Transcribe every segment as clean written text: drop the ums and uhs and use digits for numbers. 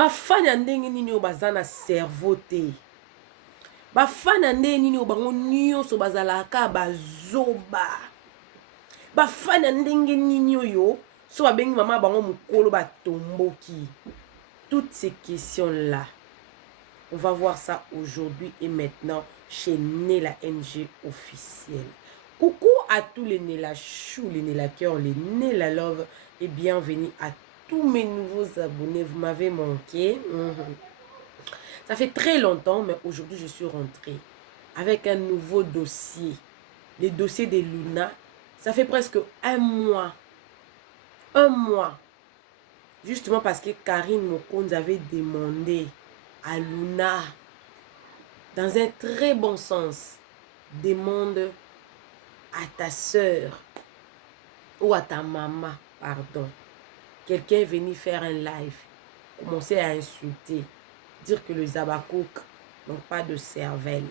bafanya ndenge nini oyo baza na cerveau te. Bafanya ndenge nini oyo bango nyonso bazalaka bazoba. Bafanya ndenge nini oyo so babengi mama bango mukolo batomboki. Toutes ces questions-là, on va voir ça aujourd'hui et maintenant chez Nella NG officiel. Coucou à tous les Nella Chou, les Nella Cœur, les Nella Love et bienvenue à tous mes nouveaux abonnés. Vous m'avez manqué. Ça fait très longtemps, mais aujourd'hui je suis rentrée avec un nouveau dossier. Le dossier de Luna. Ça fait presque un mois. Un mois. Justement parce que Karine Mokonde avait demandé à Luna, dans un très bon sens, demande à ta soeur ou à ta maman, pardon. Quelqu'un est venu faire un live, commencer à insulter, dire que les Abakouk n'ont pas de cervelle,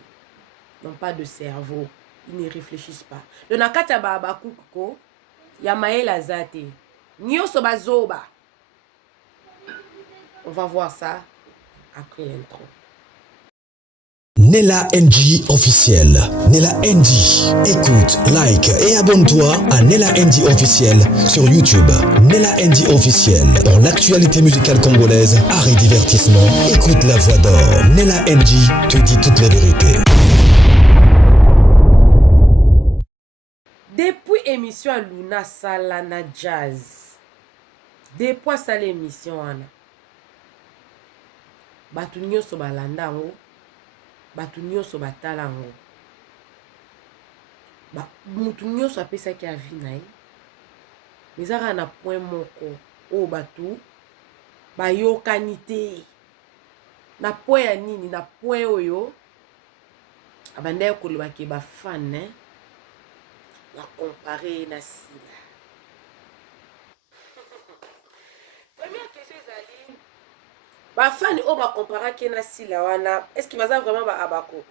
n'ont pas de cerveau, ils ne réfléchissent pas. Le nakata Abakouk ko, Yamae Lazate, Nyoso Bazoba. On va voir ça après l'intro. Nella NG officiel. Nella NG. Écoute, like et abonne-toi à Nella NG officiel sur YouTube. Nella NG officiel. Pour l'actualité musicale congolaise, art et divertissement, écoute la voix d'or. Nella NG te dit toutes les vérités. Depuis émission Luna Salana Jazz. Depuis ça l'émission Anna. Batu nyonso balanda ngo. Batu nyonso batala ngo. Mutu nyonso apesaki avi na ye. Ezaka na point moko o batu bayokani te. Na point ya nini, na point oyo abanda koloba ke ba fan la comparer na sila. Première question ezali ba fan o ba comparer ke na sila wana, est-ce qu'il va vraiment ba Abakouk?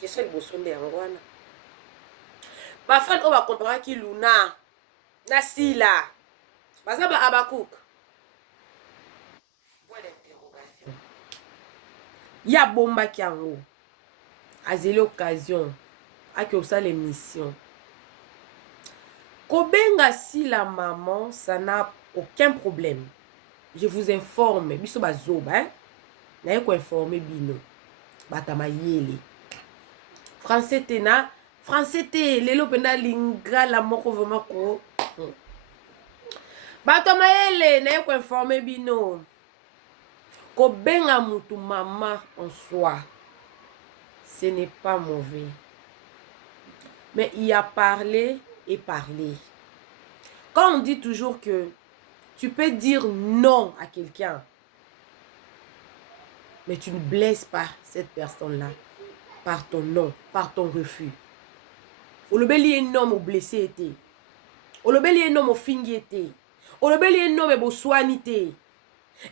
Question liboso nde yango wana. Ba fan o ba comparer ki Luna na sila. Baza ba Abakouk. Point d'interrogation. Ya bomba ki yango. Azeli occasion aki osa l'émission. Kobenga si la maman, ça n'a aucun problème. Je vous informe, biso bazoba, hein? Na ko informer bino. Batama yele. Français tena, français te lelo penda lingala moko vraiment ko. Batama yele na ko informer bino. Kobenga mutu maman en soi. Ce n'est pas mauvais. Mais il y a parlé et parlé. Quand on dit toujours que tu peux dire non à quelqu'un, mais tu ne blesses pas cette personne-là par ton non, par ton refus. Olobeli un homme au blessé était. Olobeli un homme au fingi était. Olobeli un homme au soigné était.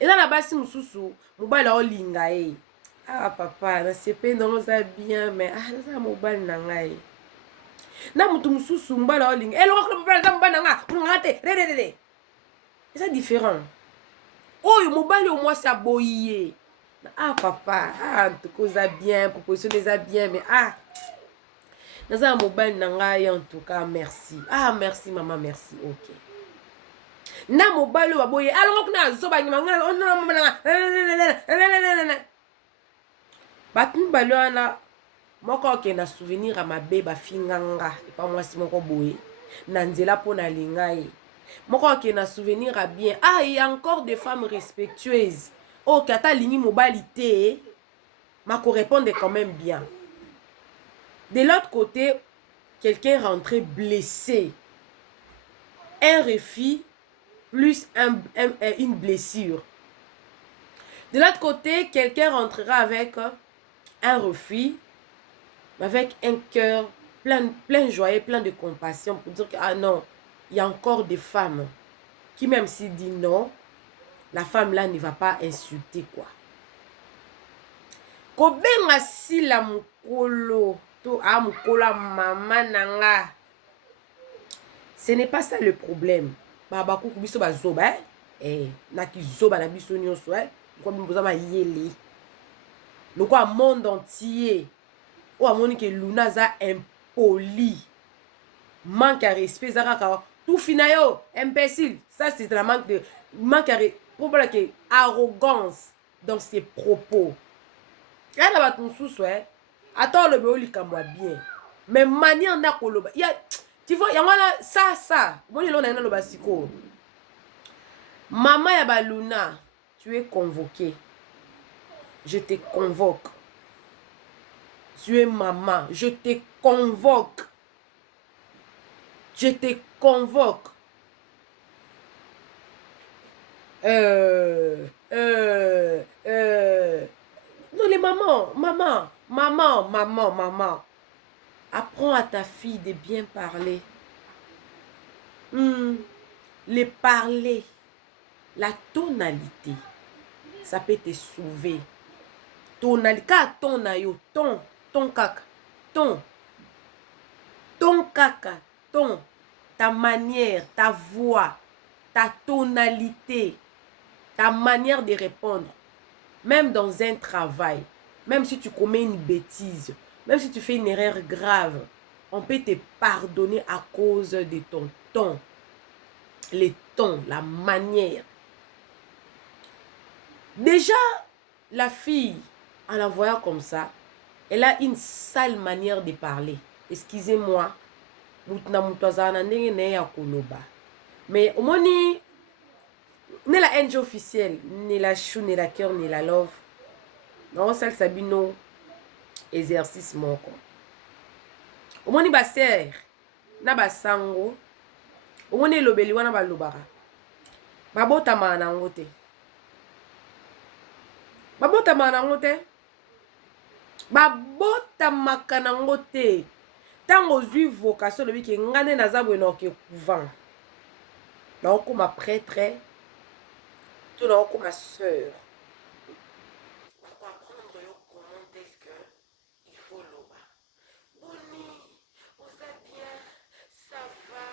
Et dans la base, mususu, mobile o linga e. Ah papa, na sepe non ça bien, mais ah ça mobile nangai. Na mutu mususu mbala oling elo ko papa za mbana nga ngate re c'est différent. Oh yo mobile au moins ça boyé. Ah papa, ah tout cause bien, proposition des bien, mais ah na za mobile nanga en tout cas merci. Ah merci maman, merci. OK. Na mobile wa boyé alo ko na so ba ngima nga batun balwana moko ke na souvenir à ma beba finganga et pas moi si moko boye na nzela pona lingai moko ke na souvenir à bien. Ah, il y a encore des femmes respectueuses. Oh, kata lini mobilité ma ko répondre quand même bien. De l'autre côté, quelqu'un rentré blessé. Un refus plus une blessure. De l'autre côté, quelqu'un rentrera avec un refus, avec un cœur plein joyeux, plein de compassion pour dire que ah non, il y a encore des femmes qui même s'il dit non, la femme là ne va pas insulter quoi. Kobenga si la mukolo to a mukola mama nanga. Ce n'est pas ça le problème. Babakou biso bazoba. na kizoba na biso nyonso kwa bimboza mayele lokwa monde entier o amoni ke Luna za impoli manque à respect za kaka tout fina yo imbécile. Ça c'est la manque à problème que arrogance dans ses propos. Là na bato mususu attends le béo likamwa bien mais manière na koloba ya tu vois ya ngana ça moni lo na lo basiko maman ya ba Luna tu es convoqué. Je te convoque. Tu es maman. Je te convoque. Je te convoque. Non, les mamans. Maman. Apprends à ta fille de bien parler. Les parler. La tonalité. Ça peut te sauver. Tonalité, ton ayo, ton caca, ton caca, ta manière, ta voix, ta tonalité, ta manière de répondre, même dans un travail, même si tu commets une bêtise, même si tu fais une erreur grave, on peut te pardonner à cause de ton ton, les tons, la manière. Déjà, la fille, en la voyant comme ça, elle a une sale manière de parler. Excusez-moi. Mais au moins, ni la NG officielle, ni la chou, ni la cœur, ni la love. Non, ça, c'est un exercice. Au moins, ni ba serre, na ba sango. Au moins, ni lobeli wana ba lobara. Babota mana ngote. Babota mana ngote. Babota makana ngote. Tango zui vocation le ki ngane na zabwe no ke couvent. Na oko ma prêtre. Tout na oko ma sœur. Pour apprendre yo comment est-ce que il faut loba. Boni, on va bien, ça va.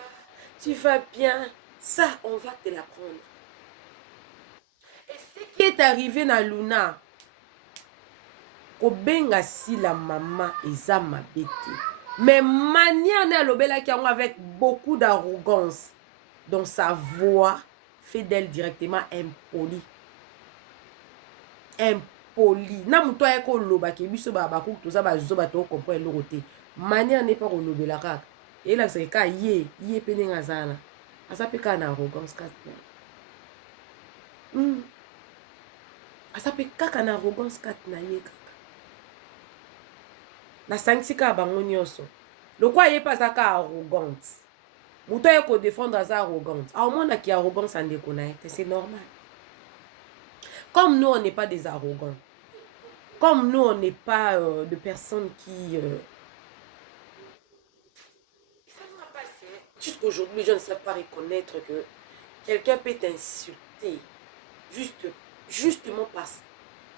Tu vas bien. Ça, on va te l'apprendre. Et ce qui est arrivé na Luna, kobenga si la maman eza mabete. Mais manière na lobela ki avec beaucoup d'arrogance dans sa voix fait d'elle directement impoli. Impoli. Na muto ya ko loba ke biso ba ba ko to za ba zo ba to comprendre le côté. Manière n'est pas ko lobela kaka. Et là c'est ka ye penenga zana. Asa pe ka na arrogance kaka. Asa pe kaka na arrogance kaka na ye kaka. Na sangika bango nyonso. Le quoi est pas ça arrogante. Muto ye ko défendre ça arrogante. Au moins qui arrogance en déconne, c'est normal. Comme nous on n'est pas des arrogants. Comme nous on n'est pas de personnes qui jusqu'aujourd'hui, je ne sais pas reconnaître que quelqu'un peut t'insulter justement par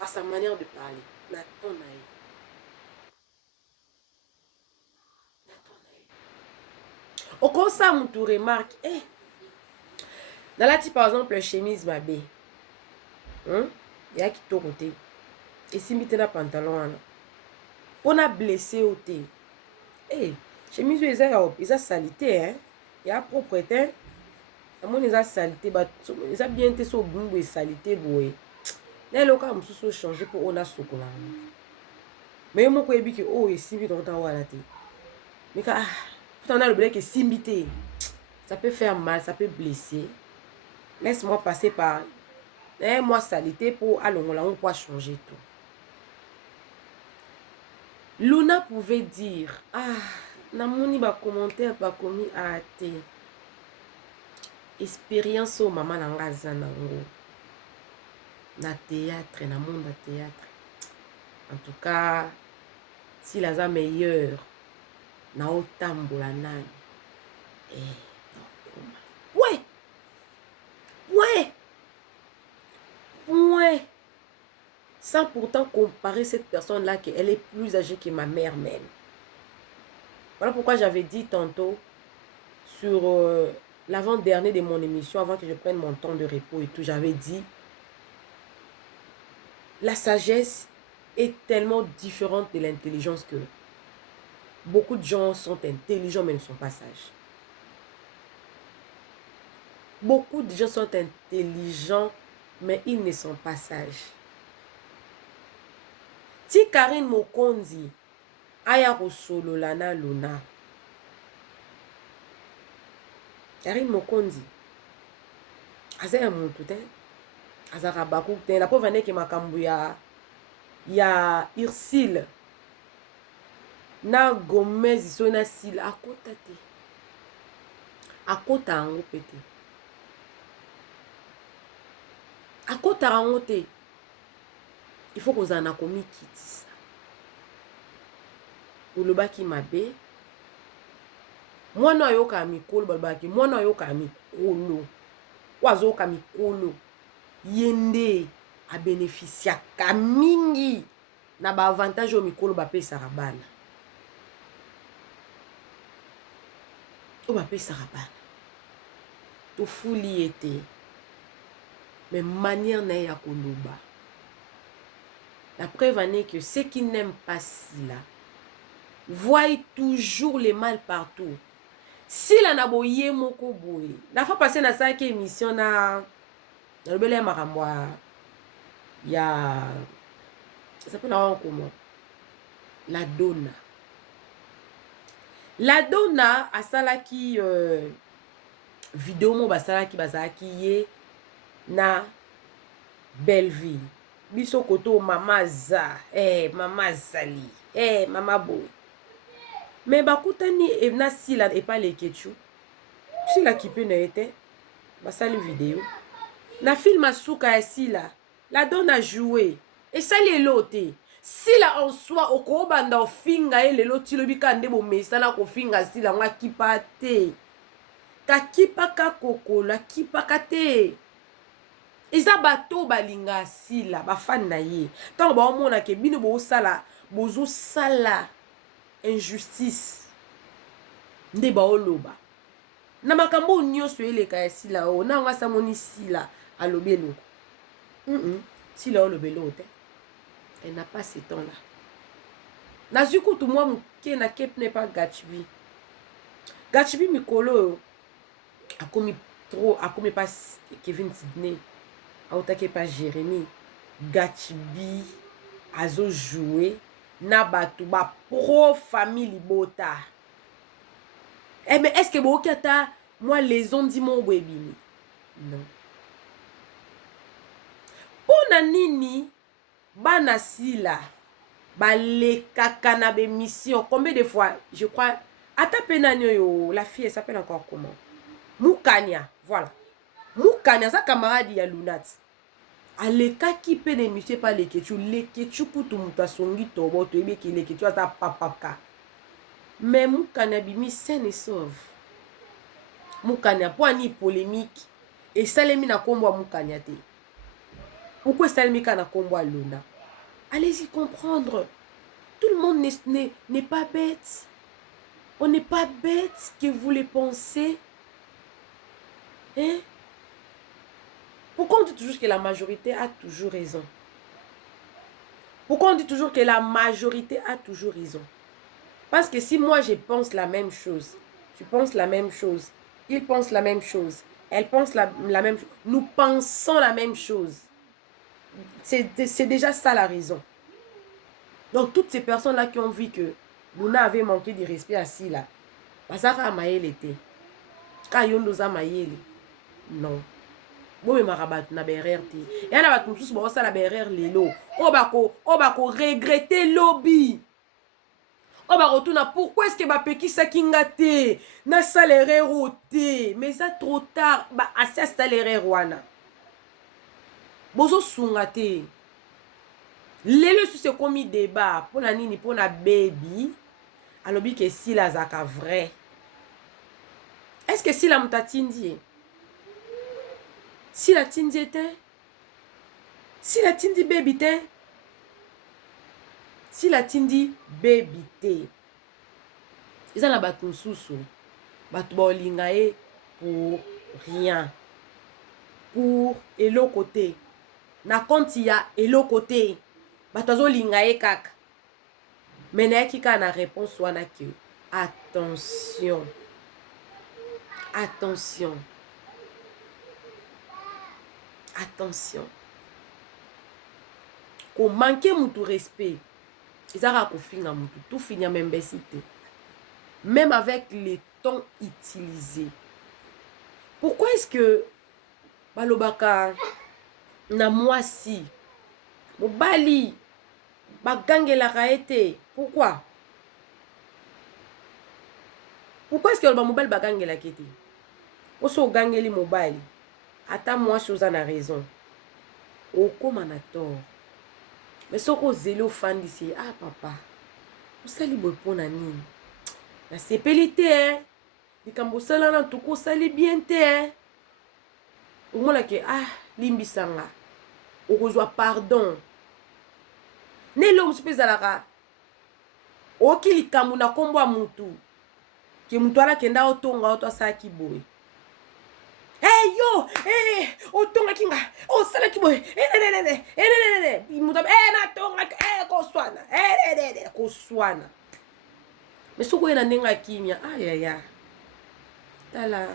sa manière de parler. Au comme ça, on te remarque, dans la type par exemple, le chemise babé, il y a qui te côté, et si tu as un pantalon, on a blessé au thé. Chemise, ils ont salité, il y a propreté, ils ont salité, ils ont bien été sur le et salité, les locaux ont changé pour on a chocolat. Mais moi, je dis que et si vite on t'a mais quand on a le blé qui est simbité, ça peut faire mal, ça peut blesser. Laisse-moi passer par moi salité pour aller on peut changer tout. Luna pouvait dire namoni ba commentaire ba komi ate expérience au maman nanga zanango na théâtre na monde de théâtre. En tout cas, si la meilleure na otambola nani ouais sans pourtant comparer cette personne là qu'elle est plus âgée que ma mère même. Voilà pourquoi j'avais dit tantôt sur l'avant-dernier de mon émission, avant que je prenne mon temps de repos et tout, j'avais dit, la sagesse est tellement différente de l'intelligence que beaucoup de gens sont intelligents mais ne sont pas sages. Beaucoup de gens sont intelligents mais ils ne sont pas sages. Si Karine Mokonzi aya kosolola na Luna, Karine Mokonzi aza ya mutu te, azaka baku te, la preuve ane ke makambo ya Ursule na Gomez so na Sila akota te, akota yango pe te, akota yango te. Il faut kozala na komikitisa olobaki mabe, mwana ayoka mikolo balobaki mwana ayoka mikolo wazoka mikolo yende a bénéficiaka mingi na ba avantage o mikolo bapesaka bana o bapesaka bana tofuli ete mais manière na ya koloba. La preuve en est que ceux qui n'aiment pas cela voient toujours le mal partout. Si la naboye moko boye, la fois passée na sa émission na lobele makambo ya ça s'appelle comment la Donna. La Donna a salaki vidéo mo basalaki bazaki ye na Belleville. Biso koto mama za, mama zali, mama boy. Mais bakutani na Sila et pas les Ketchou. Sila qui peut n'être, basali vidéo. Na film asuka ya Sila, la donne a joué. Et ça les loté. Sila en soi au kobanda ofinga e lelo tilobika ndebo mesana ko finga Sila nga kipate. Ka kipaka koko la kipaka te. Eza bato balinga Sila bafani na ye tango baomona ke bino bozo sala injustice nde baoloba na makambo nyonso eleka ya Sila o na nga samoni Sila alobi eloko Sila olobelo te. Elle n'a pas ce temps là nazuku tu moi muke na kep ne pas Gachibi mikolo akomi trop akomi pas Kevin Sidney autake pas Jérémy Gachibi azo jouer na batu ba pro famille bota. Eh mais est-ce que bokata moi les ont dit mon webini non pona nini bana Sila bale kaka na be mission combien de fois je crois ata penanyo yo la fille elle s'appelle encore comment Mukanya voilà Mukanya sa camarade ya Lunat alekaki pe ne monsieur pas les Ketchou kutu mutasongi tobo to ebe ki les Ketchou ata papaka mais Mukanya bimi sain et sauve Mukanya po ani polémique et salemi na kombo Mukanya te pourquoi salemi ka na kombo Luna. Allez-y comprendre, tout le monde n'est pas bête, on n'est pas bête que vous le pensez. Hein? Pourquoi on dit toujours que la majorité a toujours raison? Pourquoi on dit toujours que la majorité a toujours raison? Parce que si moi je pense la même chose, tu penses la même chose, il pense la même chose, elle pense la même chose, nous pensons la même chose. C'est déjà ça la raison. Donc toutes ces personnes-là qui ont vu que Luna avait manqué de respect à Sila, Bazara Amael était. Kayondoza Mayele. Non. Bon mais marabat na berère ti. Et on a battu tous bon ça la berère lelo. Obako regretter lobby. Obako tuna pourquoi est-ce que ba peki sakingate na salaire roté mais ça trop tard ba assez salaire wana. Bozo sungate. Lelo sur ce commis débat pour la nini pour la baby alobi que Sila zaka vrai. Est-ce que Sila mutatindi? Sila tindi te? Sila tindi baby te? Sila tindi baby te? Ils ont la batu susu. Batu ba olinga e pour rien. Pour eloko côté. Na compte ya eloko côté. Batazo lingaye kaka. Mais na kika na réponse wana ki. Attention. Attention. Attention. Ko manquer mutu respect. Ezara ko finga mutu. Tout finir même besité. Même avec les tons utilisés. Pourquoi est-ce que balobaka na mwasi mobali bagangelaka ete? Pourquoi? Pourquoi est-ce que le mobile bagangelaka ete? Oso gangeli mobali ata mwasi oza na raison okoma na tort. Mais soko zelo fandi si ah papa osali boy pona nini? Na sepeli te likambo sala na tuko sali bien te omona ke ah limbisanga okozwa pardon nelo msipezalaka oki likambo na kombo mutu ke mutu ala kenda otonga oto asaki boy hey yo otonga kinga osala kiboy mutu na tonga koswana koswana. Mais soko ena nenga kimia ayaya tala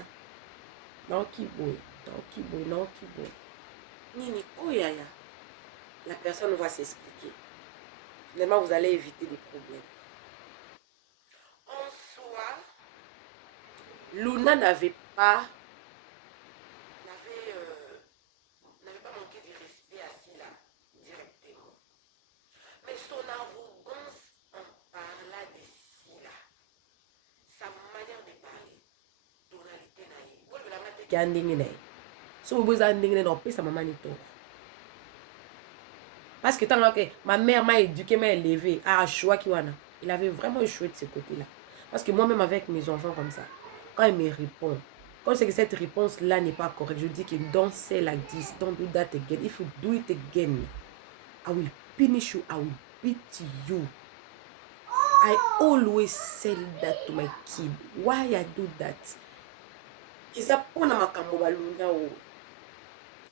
naoki boy nini oyaya. La personne va s'expliquer. Finalement vous allez éviter des problèmes. En soi Luna n'avait pas manqué de respect à Sila directement. Mais son arrogance en parla de Sila. Sa manière de parler, tonalité naïe. Vous voulez la mettre qui a ndenge naïe. Si vous avez ndenge naïe, on peut sa maman ni tort. Parce que tant que ma mère m'a éduqué, m'a élevé, à choix qui wana, il avait vraiment échoué de ce côté-là. Parce que moi-même avec mes enfants comme ça, quand ils me répondent, quand c'est que cette réponse-là n'est pas correcte, je dis que don't say like this, don't do that again. If you do it again, I will punish you, I will beat you. I always say that to my kid. Why I do that? Ils apprennent à ma kambo balunga o.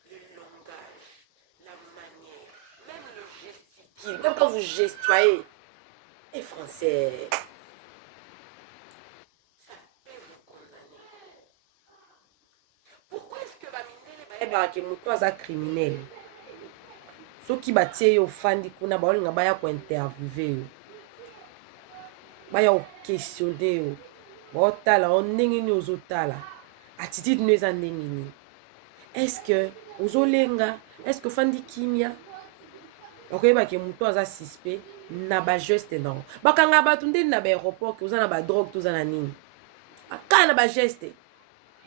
Le langage, la manière, même le gesticule, même quand vous gestoyez, les Français, ça peut vous condamner. Pourquoi est-ce que Bamindele criminel? Ceux qui battent au fandi kuna baolinga baya ko interviewer yo. Baya o questionner yo. Botala on ndenge ni ozotala. Attitude nous en ndenge. Est-ce que ozolenga? Est-ce que fandi kimia? Okoyeba ke muto aza suspect na ba geste non. Bakanga batu ndeni na ba aéroport ke ozana ba drogue tozana nini. Akana ba geste.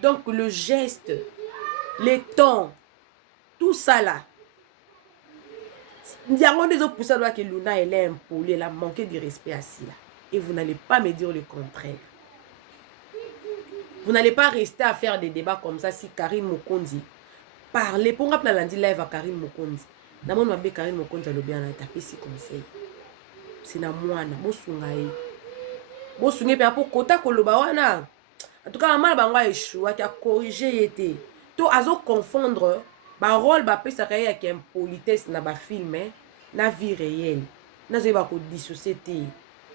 Donc le geste, les tons, tout ça là. Il y a des autres pour ça que Luna elle est impolie, elle a manqué de respect à Sila. Et vous n'allez pas me dire le contraire. Vous n'allez pas rester à faire des débats comme ça si Karine Mokondi parle. Pour rappeler lundi live à Karine Mokondi. Namon mabe Karine Mokondi a le bien tapé si conseil. C'est na moana, bosungaye. Bosungaye pe pour kota koloba wana. En tout cas, maman bangwa échoué qui a corrigé été. To azo confondre ba rôle ba pe ça avec impolitesse na ba film na vie réelle. Na zo ba ko dissocier.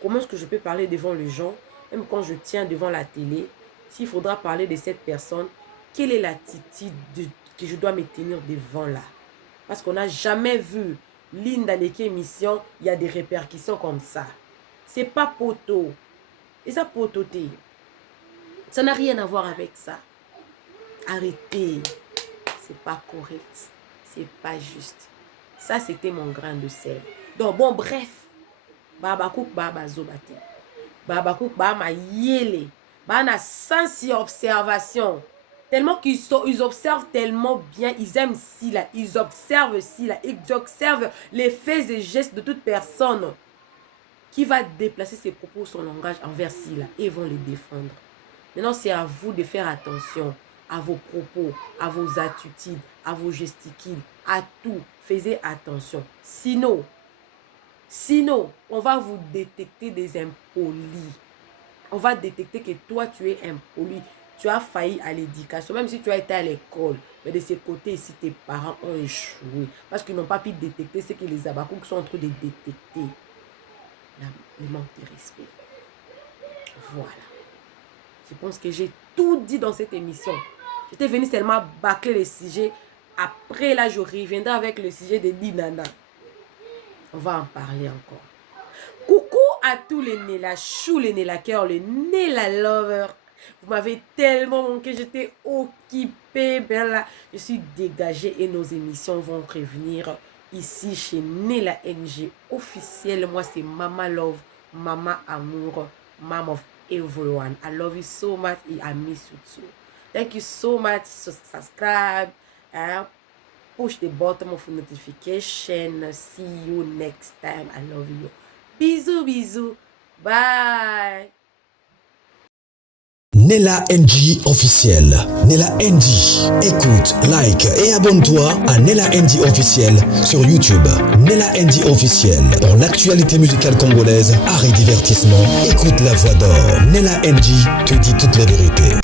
Comment est-ce que je peux parler devant les gens même quand je tiens devant la télé? S'il faudra parler de cette personne, quelle est l'attitude que je dois me tenir devant là? Parce qu'on n'a jamais vu l'une dans les émissions, il y a des répercussions comme ça. C'est pas poteau. Et ça pototé. Ça n'a rien à voir avec ça. Arrêtez. C'est pas correct. C'est pas juste. Ça, c'était mon grain de sel. Donc, bon, bref. Babakouk, baba zobate. Babakouk, baba yele. Bana sens et observation. Tellement qu'ils observent tellement bien. Ils aiment Sila. Ils observent Sila. Ils observent les faits et gestes de toute personne qui va déplacer ses propos, son langage envers Sila. Et vont les défendre. Maintenant, c'est à vous de faire attention à vos propos, à vos attitudes, à vos gesticules, à tout. Faites attention. Sinon, on va vous détecter des impolis. On va détecter que toi, tu es impoli. tu as failli à l'éducation, même si tu as été à l'école, mais de ce côté ici, tes parents ont échoué parce qu'ils n'ont pas pu détecter ce que les Abakouk sont en train de détecter. Le manque de respect. Voilà. Je pense que j'ai tout dit dans cette émission. J'étais venue seulement bâcler le sujet. Après, là, je reviendrai avec le sujet de Dinana. On va en parler encore. Coucou à tous les Nela Chou, les Nela Cœur, les Nela Lover. Vous m'avez tellement manqué, j'étais occupée. Ben là, je suis dégagée et nos émissions vont revenir ici chez Nela NG officiel. Moi, c'est Mama Love, Mama Amour, Mom of everyone. I love you so much and I miss you too. Thank you so much. So subscribe and push the button of notification. See you next time. I love you. Bisous, bisous. Bye. Nela NG officiel. Nela NG. Écoute, like et abonne-toi à Nela NG officiel sur YouTube. Nela NG officiel. Pour l'actualité musicale congolaise, art et divertissement, écoute la voix d'or. Nela NG te dit toutes les vérités.